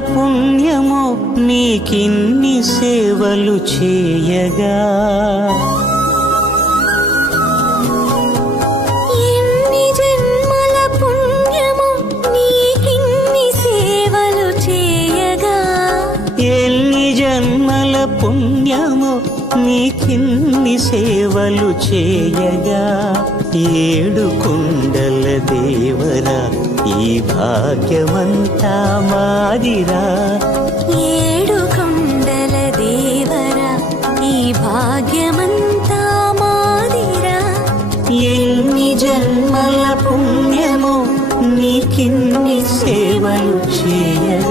పుణ్యమో నీకిన్ని సేవలు చేయగా. ఎన్ని జన్మల పుణ్యమో నీకిన్ని సేవలు చేయగా. ఎన్ని జన్మల పుణ్యమో నీకిన్ని సేవలు చేయగా. ఏడు కొండల దేవరా ఈ భాగ్యమంతా మాదిరా. ఏడు కొండల దేవరా ఈ భాగ్యమంతా మాదిరా. ఎన్ని జన్మల పుణ్యమో నీకిన్ని సేవలు చేయగా.